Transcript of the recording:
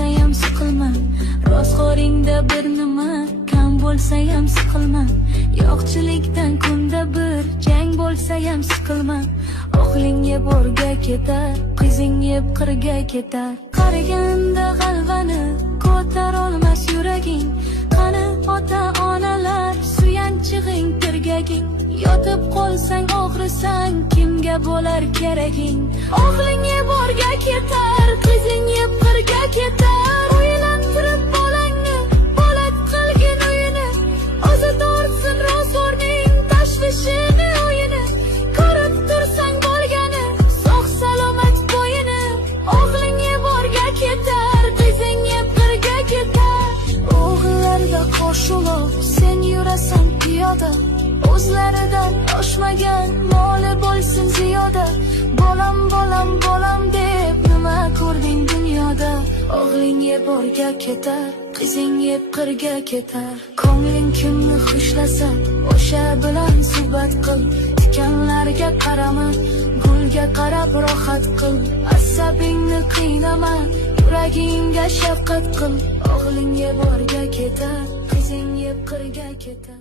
bo'lsa ham siqilma, rostgo'ringda bir nima kam bo'lsa ham siqilma, yo'qchilikdan kunda bir jang bo'lsa ham siqilma. O'g'ling yeb o'rga ketar, qizing yeb qirga ketar. Qariganda g'alvani ko'tar olmas yuraging. Qani ota-onalar suyanchig'ing, tirgaging. Yotib qolsang og'risang, kimga bo'lar keraging? O'g'ling yeb o'rga ketar, qizing yeb qirga ketar. Uylantirib bolangni, bolat qilgin uyini, o'zi tortsin ro'zg'orning tashvishini o'yini. Ko'rib tursang bo'lgani, sog' salomat bo'yini. O'g'ling yeb o'rga ketar, qizing yeb qirga ketar. O'g'illarda qo'shilib sen yurasan piyoda, o'zlaridan oshmagan moli bo'lsin ziyoda. Bolam bolam bolam deb nima ko'rding dunyoda? O'g'ling yeb o'rga ketar, qizing yeb qirga ketar. Ko'ngling kimni xushlasa o'sha bilan suhbat qil. Tikanlarga qarama, gulga qarab rohat qil. Asabingni qiynama, yuragingga shafqat qil. O'g'ling yeb o'rga ketar, qizing yeb qirga ketar.